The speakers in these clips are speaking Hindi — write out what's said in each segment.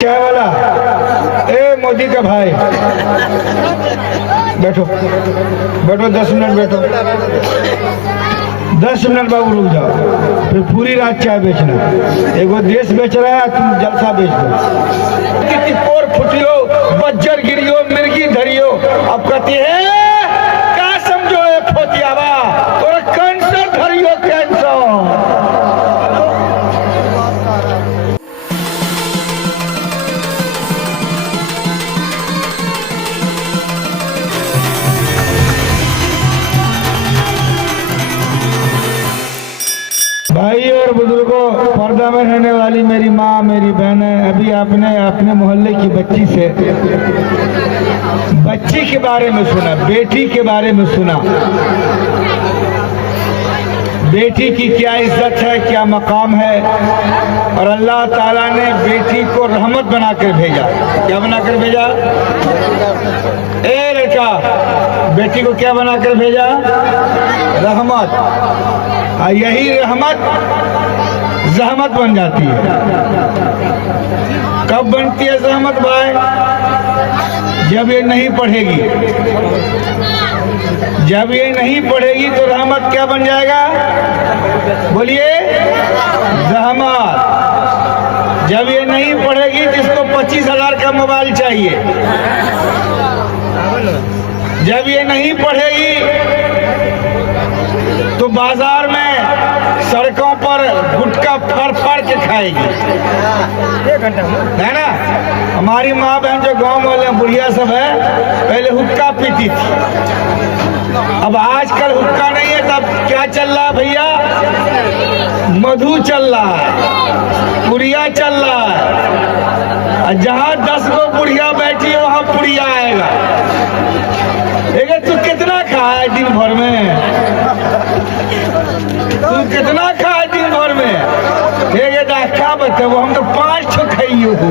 चाय वाला, ए मोदी का भाई, बैठो बैठो, 10 मिनट बैठो, 10 मिनट बाबू रुक जाओ, फिर पूरी रात चाय बेचना। एगो देश बेच रहा है, तुम जलसा बेच दो। कितनी पोर फुटियो, बज्जर गिरियो, मिर्गी धरियो, अब कहती है क्या समझो ये फोतियावा, और कैंसर धरियो, कैंसर। भाई और बुजुर्गों, पर्दा में रहने वाली मेरी माँ, मेरी बहनें, अभी आपने अपने मोहल्ले की बच्ची से बच्ची के बारे में सुना, बेटी के बारे में सुना। बेटी की क्या इज्जत है, क्या मकाम है, और अल्लाह ताला ने बेटी को रहमत बनाकर भेजा। क्या बनाकर भेजा? ए लड़का, बेटी को क्या बनाकर भेजा? रहमत। और यही रहमत जहमत बन जाती है। कब बनती है जहमत भाई? जब ये नहीं पढ़ेगी। जब ये नहीं पढ़ेगी तो रहमत क्या बन जाएगा? बोलिए, जहमत। जब ये नहीं पढ़ेगी जिसको 25,000 का मोबाइल चाहिए, जब ये नहीं पढ़ेगी तो बाजार में सड़कों पर गुटखा फाड़ फाड़ के खाएगी, है ना। हमारी माँ बहन जो गांव वाले बुढ़िया सब है, पहले हुक्का पीती थी, अब आजकल हुक्का नहीं है, तब क्या चल रहा है भैया? मधु चल रहा है, पुड़िया चल रहा है, और जहाँ 10 गो बुढ़िया बैठी है वहाँ पुड़िया आएगा। लेकिन तू कितना खाए दिन भर में? तू कितना खाए दिन भर में? क्या बताओ, हम तो 5 ठो खाइयो हो,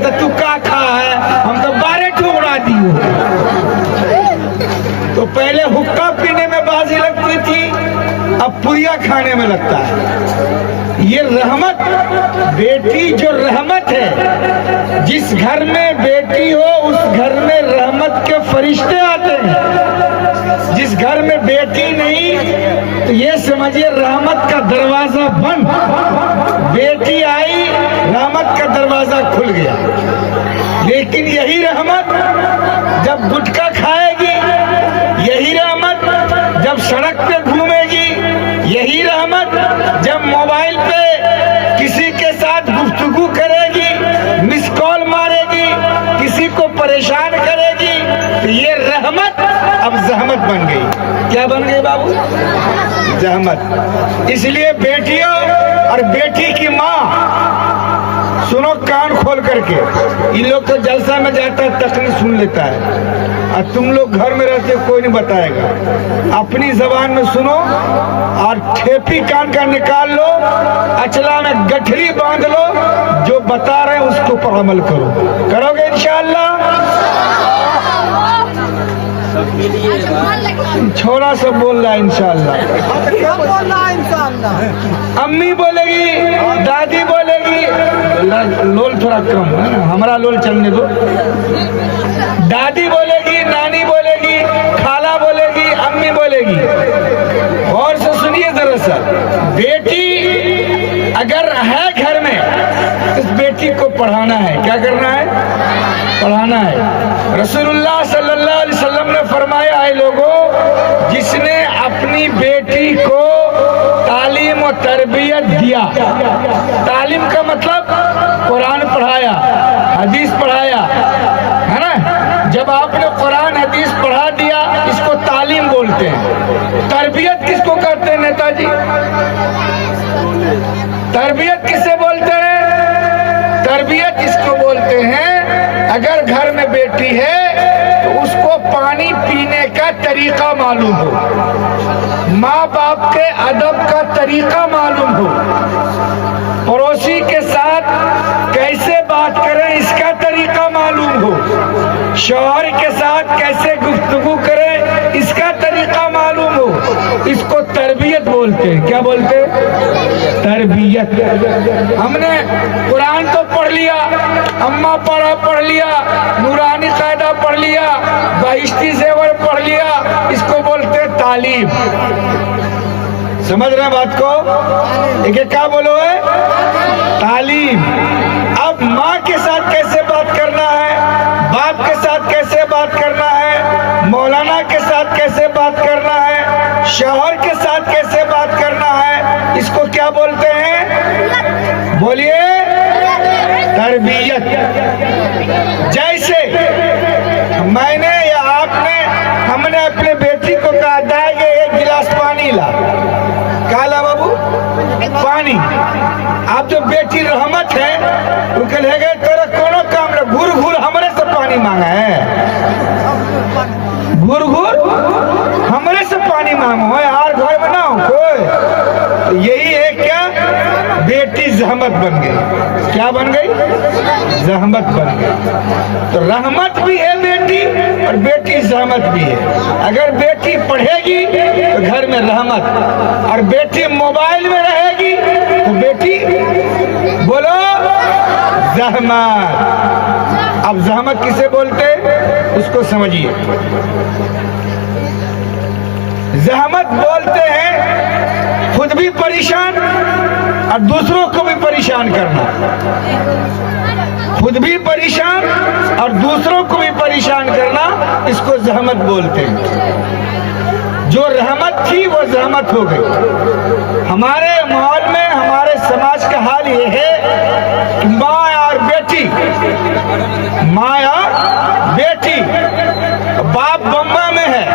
तो तू का खा है? हम तो 12 ठो उड़ा दियो। तो पहले हुक्का पीने में बाजी लगती थी, अब पुड़िया खाने में लगता है। ये रहमत, बेटी जो रहमत है, जिस घर में बेटी हो उस घर में रहमत के फरिश्ते आते हैं। जिस घर में बेटी नहीं तो ये समझिए रहमत का दरवाजा बंद। बेटी आई, रहमत का दरवाजा खुल गया। लेकिन यही रहमत जब गुटखा खाएगी, यही रहमत जब सड़क पे घूमेगी, यही रहमत जब मोबाइल पे किसी के साथ गुफ्तगू करेगी, मिस कॉल मारेगी, किसी को परेशान करेगी, तो ये रहमत अब जहमत बन गई। क्या बन गई बाबू? जहमत। इसलिए बेटियों और बेटी की माँ, सुनो कान खोल करके। इन लोग तो जलसा में जाता है, तकलीफ सुन लेता है, और तुम लोग घर में रहते हो, कोई नहीं बताएगा। अपनी जबान में सुनो और ठेपी कान का निकाल लो, अचला में गठरी बांध लो, जो बता रहे हैं उसके ऊपर अमल करो। करोगे इंशाअल्लाह? छोरा सब बोल रहा है इंशाअल्लाह। अम्मी बोलेगी, दादी बोलेगी, लोल थोड़ा कम है ना, हमारा लोल चलने दो। दादी बोलेगी, नानी बोलेगी, खाला बोलेगी, अम्मी बोलेगी। और से सुनिए दरअसल, बेटी अगर है घर में, इस बेटी को पढ़ाना है। क्या करना है? पढ़ाना है। रसूलुल्लाह सल्लल्लाहु अलैहि वसल्लम ने फरमाया है, लोगों, जिसने अपनी बेटी को तालीम और तरबियत दिया, तालीम का मतलब कुरान पढ़ाया, हदीस पढ़ाया, है ना। जब आपने कुरान हदीस पढ़ा दिया, इसको तालीम बोलते हैं। तरबियत किसको करते हैं नेताजी? तरबियत किसे बोलते हैं? तरबियत इसको बोलते हैं, अगर घर में बेटी है तो उसको पानी पीने का तरीका मालूम हो, माँ बाप के अदब का तरीका मालूम हो, पड़ोसी के साथ कैसे बात करें इसका तरीका मालूम हो, शौहर के साथ कैसे गुफ्तगू करें इसका तरीका मालूम हो, इसको तरबियत बोलते हैं। क्या बोलते हैं? तरबियत। हमने कुरान तो पढ़ लिया, अम्मा पारा पढ़ लिया, नूरानी कायदा पढ़ लिया, बहिश्ती ज़ेवर पढ़ लिया, इसको बोलते तालीम। समझ रहे हैं बात को? ये क्या बोलो है? तालीम। अब माँ के साथ कैसे बात करना है, बाप के साथ कैसे बात करना है, मौलाना के साथ कैसे बात करना है, शौहर के साथ कैसे बात करना है, इसको क्या बोलते हैं? बोलिए, तरबियत। जैसे मैंने या आपने, हमने अपने बेटी को कहा दाएगे एक गिलास पानी ला, काला बाबू पानी। आप जो बेटी रहमत है वो कहेगा तेरा कोनो काम न, घूर घूर हमरे से पानी मांगा है, घूर घूर हमरे से पानी मांगो है, यार घर में ना हो कोई। तो यही है क्या, बेटी जहमत बन गई। क्या बन गई? जहमत बन गई। तो रहमत भी है बेटी और बेटी जहमत भी है। अगर बेटी पढ़ेगी तो घर में रहमत, और बेटी मोबाइल में रहेगी तो बेटी बोलो जहमत। अब जहमत किसे बोलते उसको समझिए। जहमत बोलते हैं खुद भी परेशान और दूसरों को भी परेशान करना, खुद भी परेशान और दूसरों को भी परेशान करना, इसको जहमत बोलते हैं। जो रहमत थी वो जहमत हो गई। हमारे माहौल में, हमारे समाज का हाल ये है कि माँ और बेटी, माँ और बेटी, बाप बम्बई में है,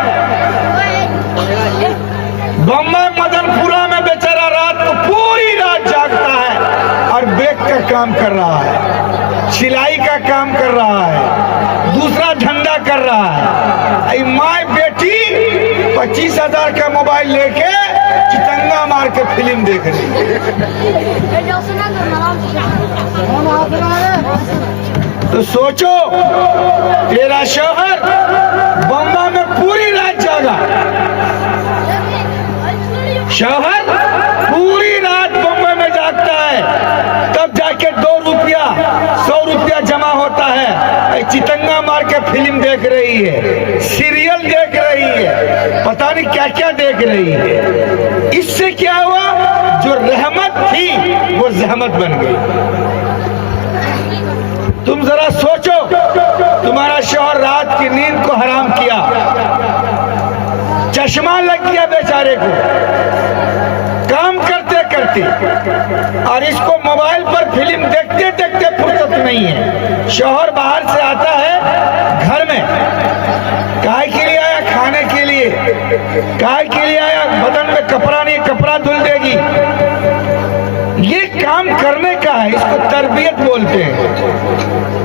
बम्बई मदनपुरा में बेचारा रात को पूरी रात जागता है और बेक का काम कर रहा है, सिलाई का काम कर रहा है, दूसरा धंधा कर रहा है। माँ बेटी 25,000 का मोबाइल लेके चितंगा मार के फिल्म देख रही है। तो सोचो, तेरा शौहर बम्बई में पूरी रात जागा, शौहर पूरी रात बम्बई में जागता है, तब जाके 2 रुपया 100 रुपया जमा होता है, चितंगा मार के फिल्म देख रही है, सीरियल देख रही है, पता नहीं क्या क्या देख रही है। इससे क्या हुआ, जो रहमत थी वो जहमत बन गई। तुम जरा सोचो, तुम्हारा शौहर रात की नींद को हराम किया, चश्मा लग गया बेचारे को काम करते करते, और इसको मोबाइल पर फिल्म देखते देखते फुर्सत नहीं है। शौहर बाहर से आता है घर में, काय के लिए आया? खाने के लिए। काय के लिए आया? बदन में कपड़ा नहीं, कपड़ा धुल देगी। ये काम करने का है, इसको तरबियत बोलते हैं।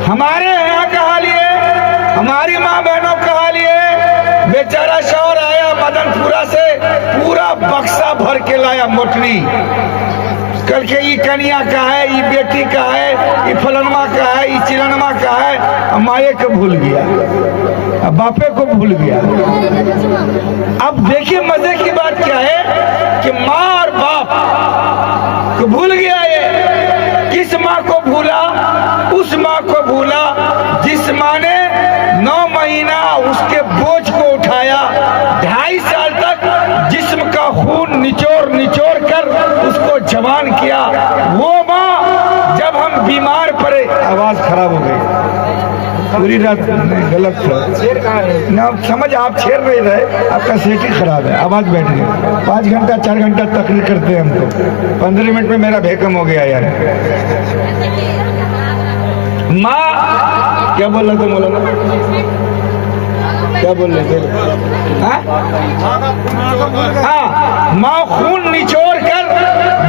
हमारे यहाँ का हाल ये, हमारी माँ बहनों का हाल ये, बेचारा शौहर आया मदनपुरा से, पूरा बक्सा भर के लाया मोटरी, कल के ये कन्या का है, ये बेटी का है, ये फलनमा का है, ये चिरनमा का है, माए को भूल गया, बापे को भूल गया। अब देखिए मजे की बात क्या है कि माँ और बाप को भूल गया। ये किस माँ को भूला? उस माँ को भूला जिस माँ ने 9 महीना उसके बोझ को उठाया, 2.5 साल तक जिस्म का खून निचोड़ निचोड़ कर उसको जवान किया। वो माँ जब हम बीमार पड़े, आवाज खराब हो गई पूरी रात, गलत ना समझ, आप छेड़ नहीं रहे, आपका सेट ही खराब है, आवाज बैठ गई। 5 घंटा 4 घंटा तकलीफ करते हैं हमको, 15 मिनट में मेरा भेकम हो गया यार। माँ क्या बोल रहे थे मौलाना? क्या बोल रहे थे? हाँ, माँ खून निचोड़ कर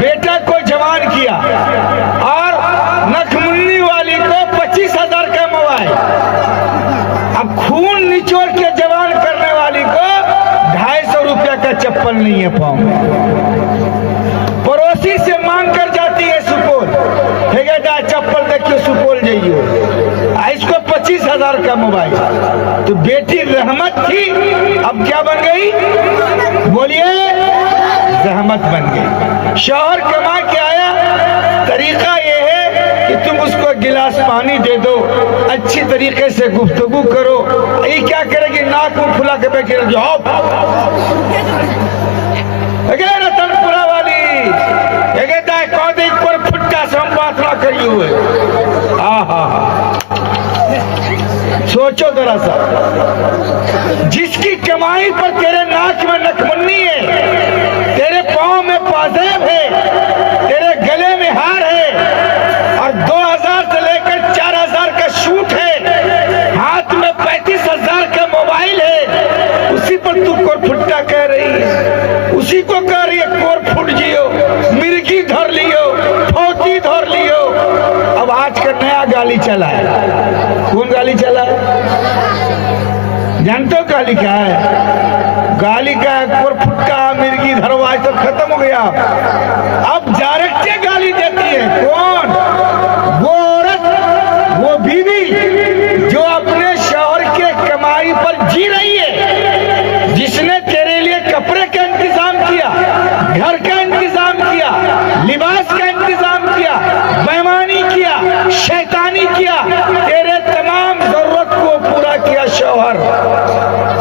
बेटा को जवान किया, और नखमुन्नी वाली को 25,000 का मोबाइल। अब खून निचोड़ के जवान करने वाली को 250 रुपया का चप्पल नहीं है पाँव में, पड़ोसी से मांग कर जाती है सुपौल, चप्पल देखियो सुपौल जाइयो, इसको 25,000 का मोबाइल। तो बेटी रहमत थी, अब क्या बन गई? बोलिए, रहमत बन गई। शौहर कमा के आया, तरीका ये है कि तुम उसको गिलास पानी दे दो, अच्छी तरीके से गुफ्तगू करो, ये क्या करेगी? नाक मुंह फुला के बैठी रह जाओ। रतनपुरा वाली ये कहता है कौन एक पर फुटका से हम बात ना करी हुए। सोचो जरा सा, जिसकी कमाई पर तेरे नाक में नकमुन्नी है, तेरे पांव में पाजेब है, तेरे गले में हार है और 2000 से लेकर 4000 का शूट है, हाथ में 35,000 का मोबाइल है, उसी पर तू कोरफुट्टा कह रही है, उसी को कह रही है कोरफुट जियो, मिर्गी धर लियो, फौती धर लियो। अब आज का नया गाली चला है। कौन गाली चला है? जानते हो गाली क्या है? गाली का है कोरफुट्टा, मिर्गी धरो, आज तो खत्म हो गया। अब डायरेक्ट गाली देती है। कौन? वो औरत, वो बीवी जो अपने शौहर के कमाई पर जी रही है, जिसने तेरे लिए कपड़े का इंतजाम किया, घर का इंतजाम किया, लिबास का इंतजाम किया, बेईमानी किया, शैतानी किया, तेरे तमाम जरूरत को पूरा किया शौहर,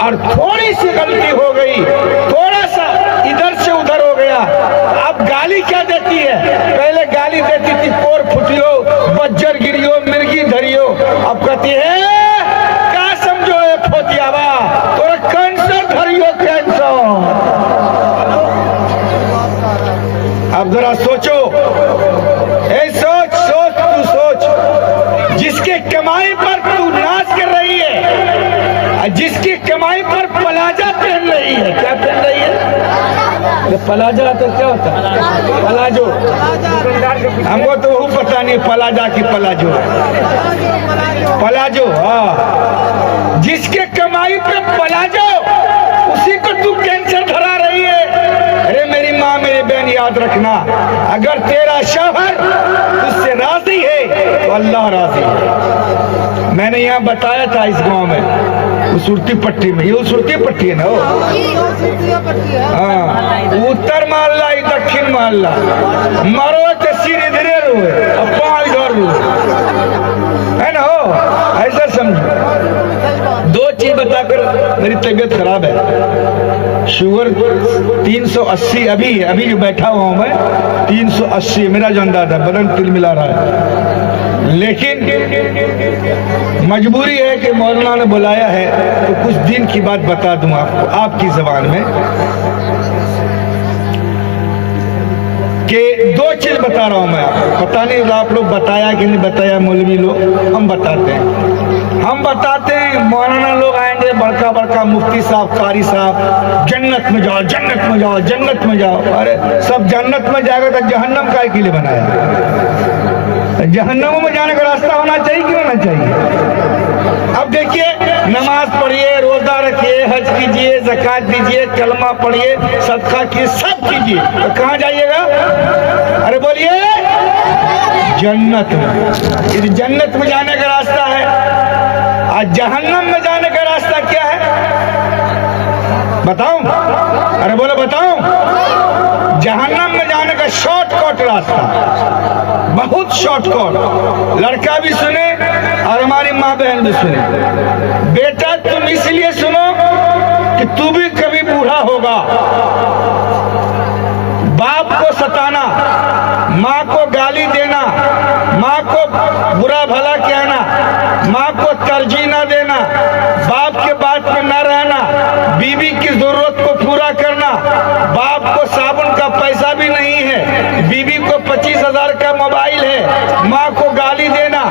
और थोड़ी सी गलती हो गई, थोड़ा सा इधर से उधर हो गया, अब गाली क्या देती है? पहले गाली देती थी कोर फुटियो, बज्जर गिरियो, मिर्गी धरियो, अब कहती है क्या समझो है फोतियावा, तोरा कैंसर धरियो, कैंसर। अब जरा सोचो, सोच सोच, तू सोच, जिसके कमाई पर तू नाच कर रही है, जिसकी कमाई पर पलाजा पहन रही है, क्या पहन रही है? पलाजा तो क्या होता है? पलाजो। हमको तो वो पता नहीं पलाजा की पलाजो, पलाजो। हाँ, जिसके कमाई पे पलाजो, उसी को तू कैंसर धरा रही है। अरे मेरी माँ, मेरी बहन, याद रखना, अगर तेरा शौहर उससे राजी है तो अल्लाह राजी है। मैंने यहाँ बताया था इस गांव में, उसूरती पट्टी में, ये उसूरती पट्टी है ना, हाँ, उत्तर मोहल्ला, दक्षिण मोहल्ला, मारो तो सिर इधरे रोए, पाँव इधर रोए, है ना, हो ऐसा समझो। दो चीज बताकर मेरी तबीयत खराब है, शुगर 380, अभी जो बैठा हुआ हूं मैं 380 मेरा जो अंदाजा, बदन तिल मिला रहा है, लेकिन मजबूरी है कि मौलाना ने बुलाया है तो कुछ दिन की बात बता दूं आपको, आपकी जबान में, कि दो चीज बता रहा हूं मैं आपको। पता नहीं आप लोग बताया कि नहीं बताया, मौलवी लोग, हम बताते हैं, मौलाना लोग आएंगे, बड़का बड़का मुफ्ती साहब, कारी साहब, जन्नत में जाओ, जन्नत में जाओ, जन्नत में जाओ। अरे सब जन्नत में जाएगा तो जहन्नम काहे के लिए बनाया? जहन्नम में जाने का रास्ता होना चाहिए कि होना चाहिए? अब देखिए, नमाज पढ़िए, रोजा रखिए, हज कीजिए, ज़कात दीजिए, कलमा पढ़िए, सदका कीजिए, सब कीजिए, तो कहाँ जाइएगा? अरे बोलिए, जन्नत में। इस जन्नत में जाने का रास्ता है, और जहन्नम में जाने का रास्ता क्या है बताऊं? अरे बोलो बताऊं? जहन्नम में जाने का शॉर्टकट रास्ता, बहुत शॉर्टकट, लड़का भी सुने और हमारी माँ बहन भी सुने। बेटा तुम इसलिए सुनो कि तू भी कभी बूढ़ा होगा, बाप को सताना, माँ को गाली देना, माँ को बुरा भला कहना, माँ को तरजीह न देना, बाप के बात में न रहना, बीवी की जरूरत को पूरा करना, बाप को साबुन का पैसा भी नहीं है, बीवी को 25,000 का मोबाइल है, माँ को गाली देना,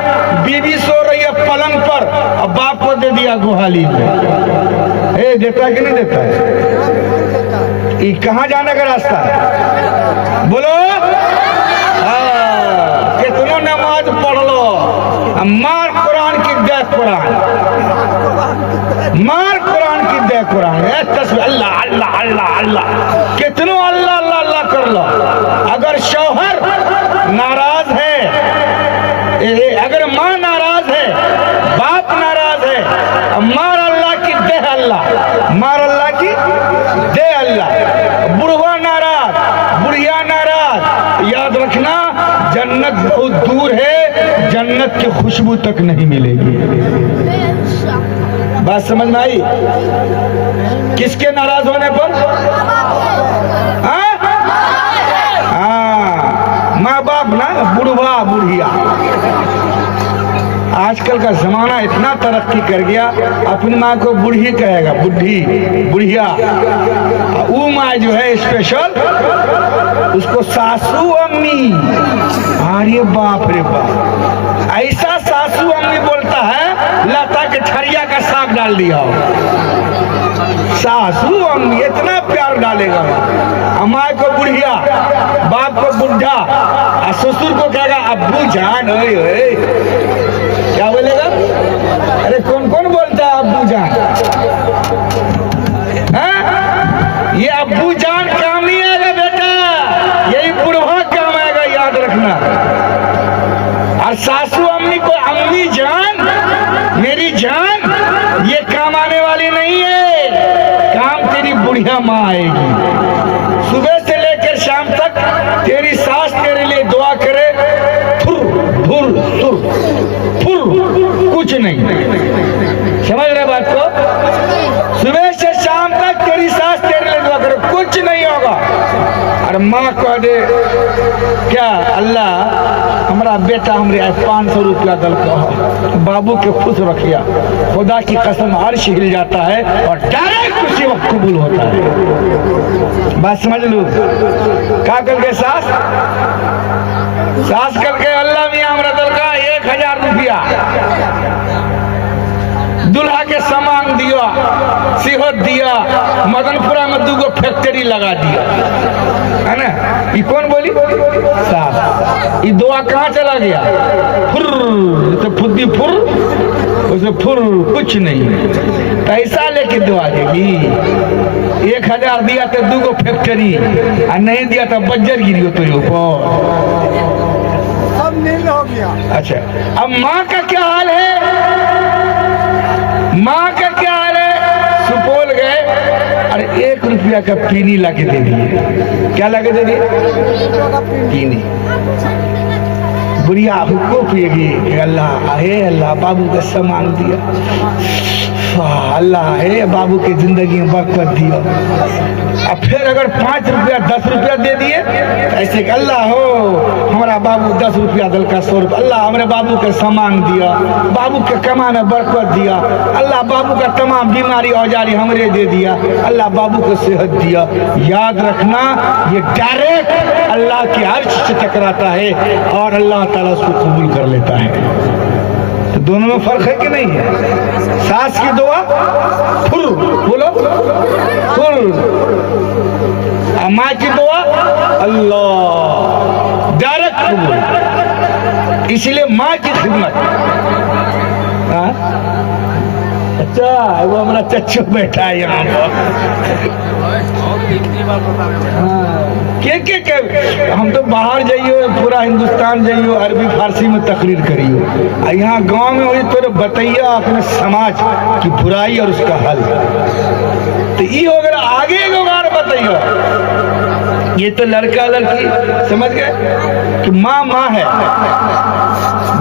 बीवी सो रही है पलंग पर और बाप को दे दिया गुहाली में। देता कि नहीं देता है? ये कहाँ जाने का रास्ता है? बोलो। कितनों नमाज पढ़ लो, मार कुरान की दे कुरान, मार कुरान की दे कुरान, अल्लाह अल्लाह अल्लाह अल्लाह, कितनों अल्लाह अल्लाह अल्लाह कर लो। अगर शौहर नाराज है, अगर माँ नाराज है, बाप नाराज है, मार अल्लाह की दे अल्लाह, मार अल्लाह की दे अल्लाह। बुढ़वा नाराज, बुढ़िया नाराज, याद रखना जन्नत जन्नत बहुत दूर है, जन्नत की खुशबू तक नहीं मिलेगी। बात समझ में आई? किसके नाराज होने पर? माँ बाप ना, बुढ़वा बुढ़िया। आजकल का जमाना इतना तरक्की कर गया, अपनी माँ को बूढ़ी कहेगा, बुढ़ी बुढ़िया। वो माँ जो है स्पेशल, उसको सासू अम्मी। अरे बाप रे बाप, ऐसा सासू अम्मी बोलता है लता के ठरिया का साग डाल दिया हो। सासू अम्मी इतना प्यार डालेगा। माँ को बुढ़िया, बाप को बुढ़ा, और ससुर को कहेगा अब्बू जान। ओए ओए, क्या बोलेगा? अरे कौन कौन बोलता है अब्बू जान? ये अब्बू जान काम नहीं आएगा बेटा, यही बुढ़वा काम आएगा, याद रखना। और सासू अम्मी को अम्मी जान, मेरी जान, ये काम आने वाली नहीं है। काम तेरी बुढ़िया माँ आएगी। सुबह से लेकर शाम तक तेरी सास तेरे लिए दुआ करे, फुर फुर सुर फुर, कुछ नहीं। समझ रहे बात को? सुबह से शाम तक तेरी सास तेरे लिए दुआ करे, कुछ नहीं होगा। और माँ कह दे क्या, अल्लाह हमारा बेटा हमरे 500 रुपया दल को, बाबू के खुश रखिया। खुदा की कसम अर्श हिल जाता है और डायरेक्ट उसी वक्त कबूल होता है। बात समझ लो। क्या कर गए सास? सास कर के अल्लाह मियाँ हमरा दल का 1000 रुपया दुल्हा के सामान दिया, सिहत दिया, मदनपुरा में 2 फैक्ट्री लगा दिया, है ना? ये कौन बोली? सास। ये दुआ कहाँ चला गया? फुर तो फुद्दी फुर, उसे फुर कुछ नहीं। पैसा लेके दुआ देगी। 1000 दिया तो 2 फैक्ट्री, और नहीं दिया तो बज्जर गिरी तेरे ऊपर। सब नील हो गया। अच्छा, अब माँ का क्या हाल है? माँ का क्या हाल है? सुपौल गए और 1 रुपया का पीनी लाके दे दिए। क्या लाके दे दिए? पीनी। बुढ़िया हुक्को पिएगी, अल्लाह हे अल्लाह बाबू का सामान दिया, अल्लाह हे बाबू की जिंदगी में बरकत दिया। अब फिर अगर 5 रुपया 10 रुपया दे दिए ऐसे, अल्लाह हो हमारा बाबू 10 रुपया दल का 100 रुपया, अल्लाह हमारे बाबू के सामान दिया, बाबू के कमाने बरकत दिया, अल्लाह बाबू का तमाम बीमारी औजारी हमरे दे दिया, अल्लाह बाबू को सेहत दिया। याद रखना, ये डायरेक्ट अल्लाह के अर्श से टकराता है और अल्लाह ताला उसको कबूल कर लेता है। तो दोनों में फर्क है कि नहीं है? सास की दुआ फुल, बोलो फुल, माँ की दुआ अल्लाह डायरेक्ट कबूल। इसलिए माँ की खिदमत। अच्छा, वो हमारा चच्चू बैठा है यहाँ पर। के हम तो बाहर जाइयो, पूरा हिंदुस्तान जाइयो, अरबी फारसी में तकरीर करियो। यहाँ गांव में वही तो बताइए अपने समाज की बुराई और उसका हल। तो ये अगर आगे बताइयो, ये तो लड़का लड़की समझ गए कि माँ माँ है,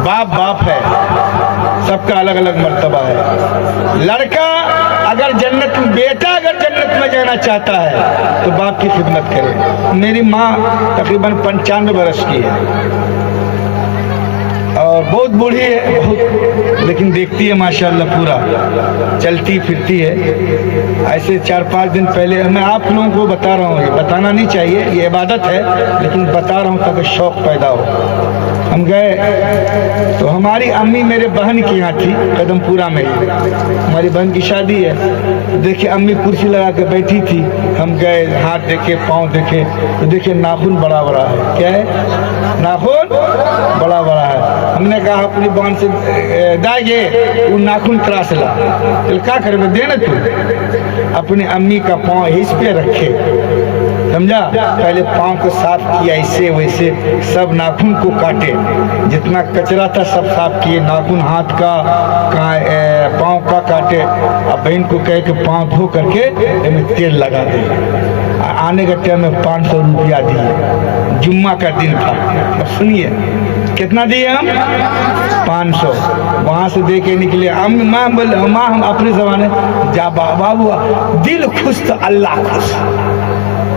बाप बाप है, सबका अलग अलग मर्तबा है। लड़का अगर जन्नत में, बेटा अगर जन्नत में जाना चाहता है तो बाप की खिदमत करे। मेरी माँ तकरीबन 95 वर्ष की है और बहुत बूढ़ी है, बहुत, लेकिन देखती है माशाल्लाह, पूरा चलती फिरती है। ऐसे 4-5 दिन पहले मैं आप लोगों को बता रहा हूँ, ये बताना नहीं चाहिए, ये इबादत है, लेकिन बता रहा हूँ ताकि शौक पैदा हो। हम गए तो हमारी अम्मी मेरे बहन की यहाँ थी, कदमपुरा में, हमारी बहन की शादी है। तो देखिए अम्मी कुर्सी लगा के बैठी थी, हम गए, हाथ देखे, पाँव देखे, तो देखिए नाखून बड़ा बड़ा है। क्या है? नाखून बड़ा बड़ा है। हमने कहा अपनी बहन से, दागे वो नाखून त्रास ला, तो क्या करे, देना तू। अपनी अम्मी का पाँव हिस पे रखे, समझा, पहले पाँव को साफ किया, ऐसे वैसे सब नाखून को काटे, जितना कचरा था सब साफ किए, नाखून हाथ का पाँव का काटे। अब बहन को कहे कि पाँव धो करके इसमें तेल लगा दे। आने के टाइम में 500 रुपया दिए, जुम्मा का दिन था। अब सुनिए, कितना दिए हम? 500। वहां से दे के निकले। माँ बोले, माँ हम अपने जमाने जा बाबू, दिल खुश तो अल्लाह खुश।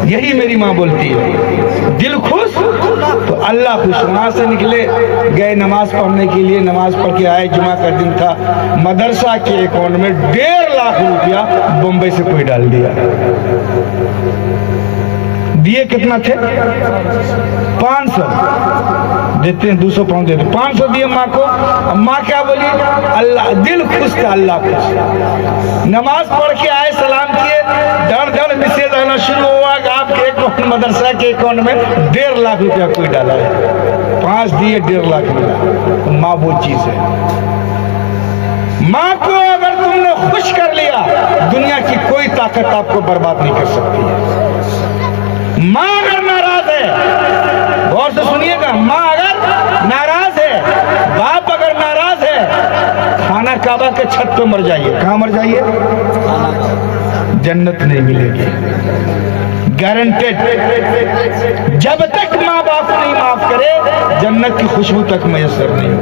यही मेरी माँ बोलती है, दिल खुश तो अल्लाह खुश। वहां से निकले, गए नमाज पढ़ने के लिए। नमाज पढ़ के आए, जुमा का दिन था। मदरसा के अकाउंट में 1.5 लाख रुपया बम्बई से कोई डाल दिया। दिए कितना थे? 500। देते हैं 200 पाउंड देते, 500 दिए माँ को। माँ क्या बोली? अल्लाह, दिल खुश था अल्लाह खुश। नमाज पढ़ के आए, सलाम किए, धड़ धड़ मैसेज आना शुरू हुआ कि आपके अकाउंट, मदरसा के अकाउंट में 1.5 लाख रुपया कोई डाला है। 5 दिए, 1.5 लाख मिला। तो माँ वो चीज है। माँ को अगर तुमने खुश कर लिया, दुनिया की कोई ताकत आपको बर्बाद नहीं कर सकती है। माँ अगर नाराज है, गौर से सुनिएगा, माँ अगर नाराज है, बाप अगर नाराज है, खाना काबा के छत पे मर जाइए। कहाँ मर जाइए? जन्नत नहीं मिलेगी, गारंटेड। जब तक माँ बाप नहीं माफ करे, जन्नत की खुशबू तक मैसर नहीं।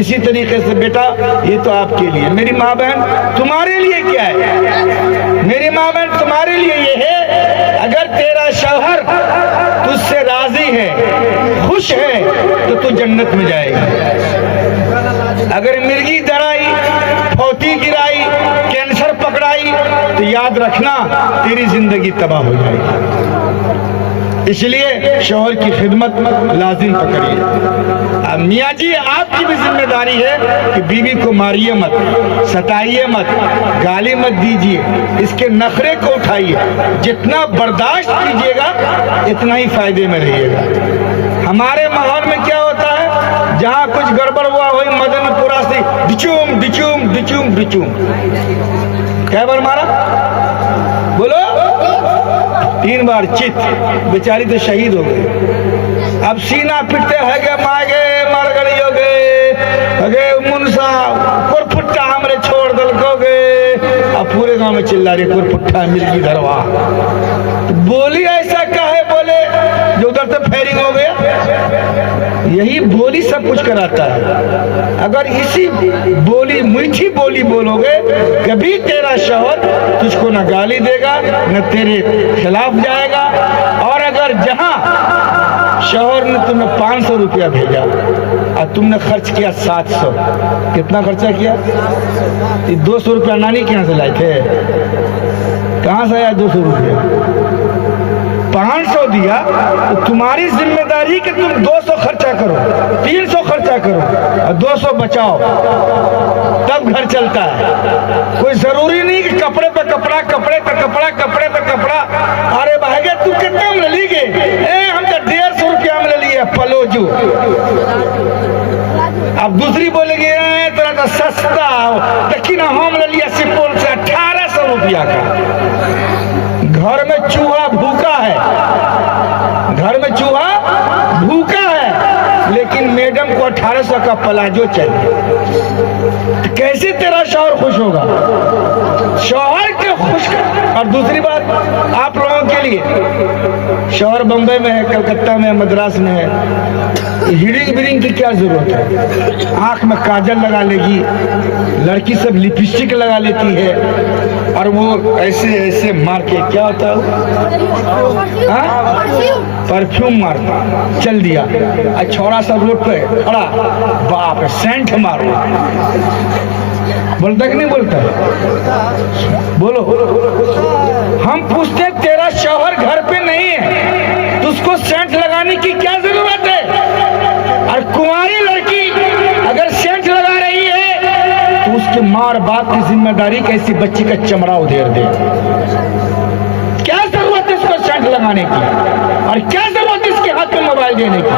इसी तरीके से बेटा, ये तो आपके लिए, मेरी माँ बहन तुम्हारे लिए क्या है? मेरी माँ बहन तुम्हारे लिए ये है, अगर तेरा शौहर तुझसे राजी है, खुश है, तो तू जन्नत में जाएगा। अगर मिर्गी डराई, फौती गिराई, कैंसर पकड़ाई, तो याद रखना तेरी जिंदगी तबाह हो जाएगी। इसलिए शौहर की खिदमत लाजिम पकड़िए। मियाँ जी, आपकी भी जिम्मेदारी है कि बीवी को मारिए मत, सताइए मत, गाली मत दीजिए, इसके नखरे को उठाइए। जितना बर्दाश्त कीजिएगा, इतना ही फायदे में रहिएगा। हमारे माहौल में क्या होता है, जहाँ कुछ गड़बड़ हुआ, वही मदनपुरा से डिचूम डिचूम डिचूम डिचूम। क्या बार मारा? बोलो। 3 बार चित। बेचारी तो शहीद हो गई। अब सीना पिटते है गे, मागे मर गई हो गए, मुनसा कुरपुट्टा हमरे छोड़ दल को गए। अब पूरे गांव में चिल्ला रहे, कुरपुट्टा मिर्गी धरवा। बोली ऐसा कहे, बोले जो उधर से फायरिंग हो गया। यही बोली सब कुछ कराता है। अगर इसी बोली, मीठी बोली बोलोगे, कभी तेरा शौहर तुझको न गाली देगा, न तेरे खिलाफ जाएगा। और अगर जहां शौहर ने तुम्हें 500 रुपया भेजा और तुमने खर्च किया 700, कितना खर्चा किया? 200 रुपया नानी के यहाँ से लाए थे। कहाँ से आया 200 रुपया? 500 दिया तो तुम्हारी जिम्मेदारी कि तुम 200 खर्चा करो, 300 खर्चा करो और 200 बचाओ, तब घर चलता है। कोई जरूरी नहीं कि कपड़े पे कपड़ा, कपड़े पे कपड़ा, कपड़े पे कपड़ा। अरे भाई तू कितने में ली गए? हम तो 150 रुपया में लिए पलोजू। अब दूसरी बोलेगी तेरा तो सस्ता, लेकिन हम ले लिया सिपोल से 1800 रुपया का। घर में चूहा भूखा है, घर में चूहा भूखा है, लेकिन मैडम को 1800 का प्लाजो चाहिए। तो कैसे तेरा शौहर खुश होगा? शौहर के खुश। और दूसरी बात आप लोगों के लिए, शौहर बम्बई में है, कलकत्ता में, मद्रास में है, हिडिंग बिडिंग की क्या जरूरत है? आंख में काजल लगा लेगी, लड़की सब लिपस्टिक लगा लेती है, और वो ऐसे ऐसे मार के, क्या होता है, परफ्यूम मारता, चल दिया। छोरा सब रोड पे खड़ा, बाप रे सेंट मारो। बोलता कि नहीं बोलता? बोलो। हम पूछते तेरा शौहर घर पे नहीं है तो उसको सेंट लगाने की क्या जरूरत है? और कुंवारी लड़की अगर सेंट लगा रही है तो उसके माँ और बाप की जिम्मेदारी कैसी बच्ची का चमड़ा उधेड़ दे। क्या जरूरत है इसको सेंट लगाने की? और क्या जरूरत है इसके हाथ में मोबाइल देने की?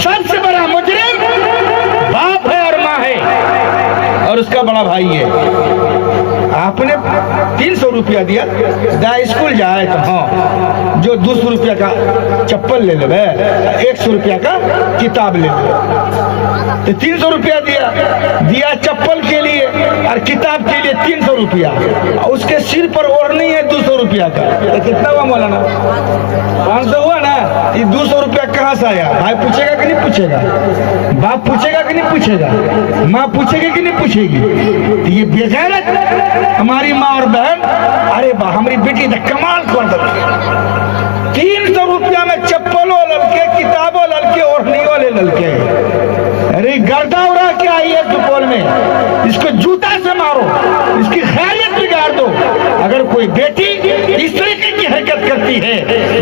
सबसे बड़ा मुजरिम बाप है और माँ है और उसका बड़ा भाई है। आपने 300 रुपया दिया, स्कूल जाए तो हाँ, जो 200 रुपया का चप्पल ले ले, 100 रुपया का किताब ले ले, तो 300 रुपया दिया चप्पल के लिए और किताब के लिए 300 रुपया। उसके सिर पर ओढ़नी है 200 रुपया का, तो कितना हुआ मौलाना? 500 हुआ ना? ये 200 रुपया कहाँ से आया? भाई पूछेगा कि नहीं पूछेगा? बाप पूछेगा कि नहीं पूछेगा? माँ पूछेगी कि नहीं पूछेगी? तो ये बेगैरत हमारी माँ और बहन, अरे बा हमारी बेटी तो कमाल कर दे, 300 रुपया में चप्पलों ललके, किताबों ललके, ओढ़नियों ले ललके। अरे गर्दा उड़ा के आई है सुपौल में, इसको जूता से मारो, इसकी खैरियत बिगाड़ दो। अगर कोई बेटी इस तरीके की हरकत करती है,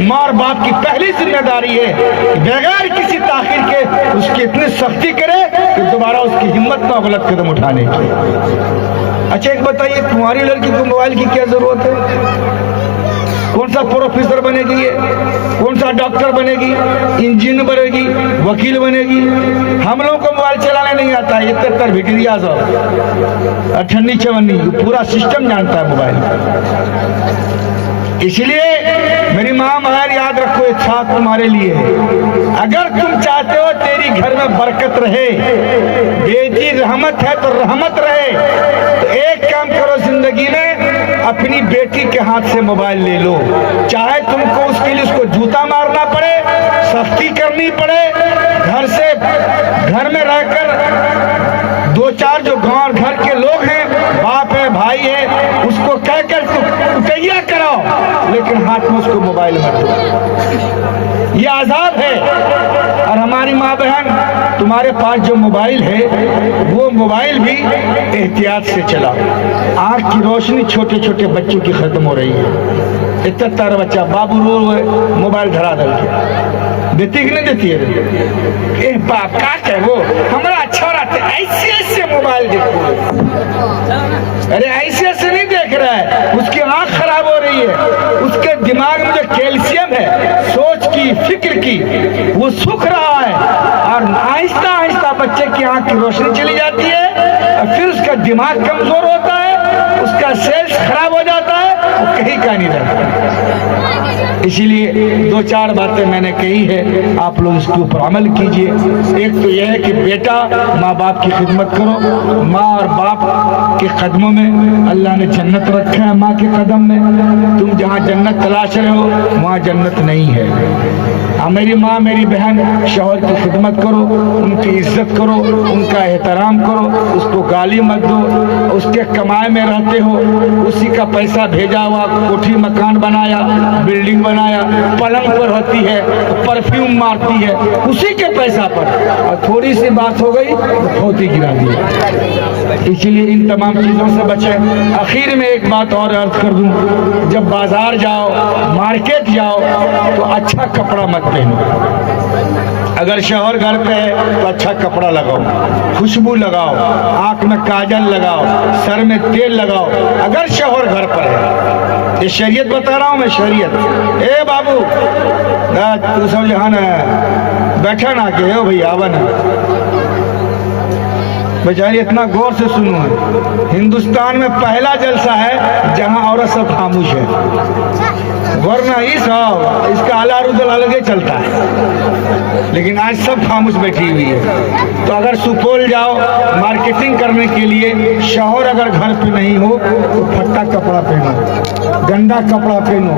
माँ और बाप की पहली जिम्मेदारी है कि बगैर किसी ताखिर के उसकी इतनी सख्ती करे कि दोबारा उसकी हिम्मत ना गलत कदम उठाने की। अच्छा एक बताइए, तुम्हारी लड़की को मोबाइल की क्या जरूरत है? कौन सा प्रोफेसर बनेगी ये? कौन सा डॉक्टर बनेगी? इंजीनियर बनेगी? वकील बनेगी? हम लोगों को मोबाइल चलाने नहीं आता है। 73 भिटरिया सब अठन्नी चवन्नी पूरा सिस्टम जानता है मोबाइल। इसलिए मेरी माँ बहन याद रखो, एक साथ तुम्हारे लिए है। अगर तुम चाहते हो तेरी घर में बरकत रहे, बेटी रहमत है तो रहमत रहे, तो एक काम करो जिंदगी में, अपनी बेटी के हाथ से मोबाइल ले लो। चाहे तुमको उसके लिए उसको जूता मारना पड़े, सख्ती करनी पड़े, घर में रहकर 2-4 जो गांव घर के लोग हैं, बाप है भाई है, उसको कहकर कुटैया कराओ, लेकिन हाथ में उसको मोबाइल मत दो। ये आजाद है। और हमारी माँ बहन, तुम्हारे पास जो मोबाइल है वो मोबाइल भी एहतियात से चलाओ। आँख की रोशनी छोटे छोटे बच्चों की खत्म हो रही है। इतना तारा बच्चा बाबू रो है, मोबाइल धरा देती कि नहीं देती है? ए बाप का है वो हमारा अच्छा रहता है, ऐसे ऐसे मोबाइल देखो। अरे ऐसे ऐसे नहीं देख रहा है, उसकी आंख खराब हो रही है, उसके दिमाग में जो कैल्शियम है सोच की फिक्र की वो सूख रहा है, और आहिस्ता आहिस्ता बच्चे की आंख की रोशनी चली जाती है, और फिर उसका दिमाग कमजोर होता है, उसका सेल्स खराब हो जाता है, वो कहीं का नहीं रहता। इसीलिए 2-4 बातें मैंने कही है, आप लोग इसके ऊपर अमल कीजिए। एक तो यह है कि बेटा माँ बाप की खिदमत करो। माँ और बाप के कदमों में अल्लाह ने जन्नत रखा है। माँ के कदम में तुम जहाँ जन्नत तलाश रहे हो वहाँ जन्नत नहीं है। मेरी माँ मेरी बहन, शौहर की खिदमत करो, उनकी इज्जत करो, उनका एहतराम करो, उसको गाली मत दो। उसके कमाए में रहते हो, उसी का पैसा भेजा हुआ, कोठी मकान बनाया, बिल्डिंग बनाया, पलंग पर होती है, परफ्यूम मारती है, उसी के पैसा पर, और थोड़ी सी बात हो गई तो धोती गिरा दी। इसलिए इन तमाम चीज़ों से बचें। आखिर में एक बात और अर्ज कर दूं, जब बाजार जाओ, मार्केट जाओ, तो अच्छा कपड़ा मत पहनो। अगर शौहर घर पे है तो अच्छा कपड़ा लगाओ, खुशबू लगाओ, आंख में काजल लगाओ, सर में तेल लगाओ। अगर शौहर घर पर है, ये शरीयत बता रहा हूँ मैं, शरीयत। ए बाबू तू सब जहां है, बैठा ना के हो भैया, आवा ना बेचारी, इतना गौर से सुनो। हिंदुस्तान में पहला जलसा है जहां औरत सब खामोश है, वरना इसका आला रुदल अलग चलता है, लेकिन आज सब खामोश बैठी हुई है। तो अगर सुपौल जाओ मार्केटिंग करने के लिए, शौहर अगर घर पे नहीं हो तो फट्टा कपड़ा पहनो, गंदा कपड़ा पहनो।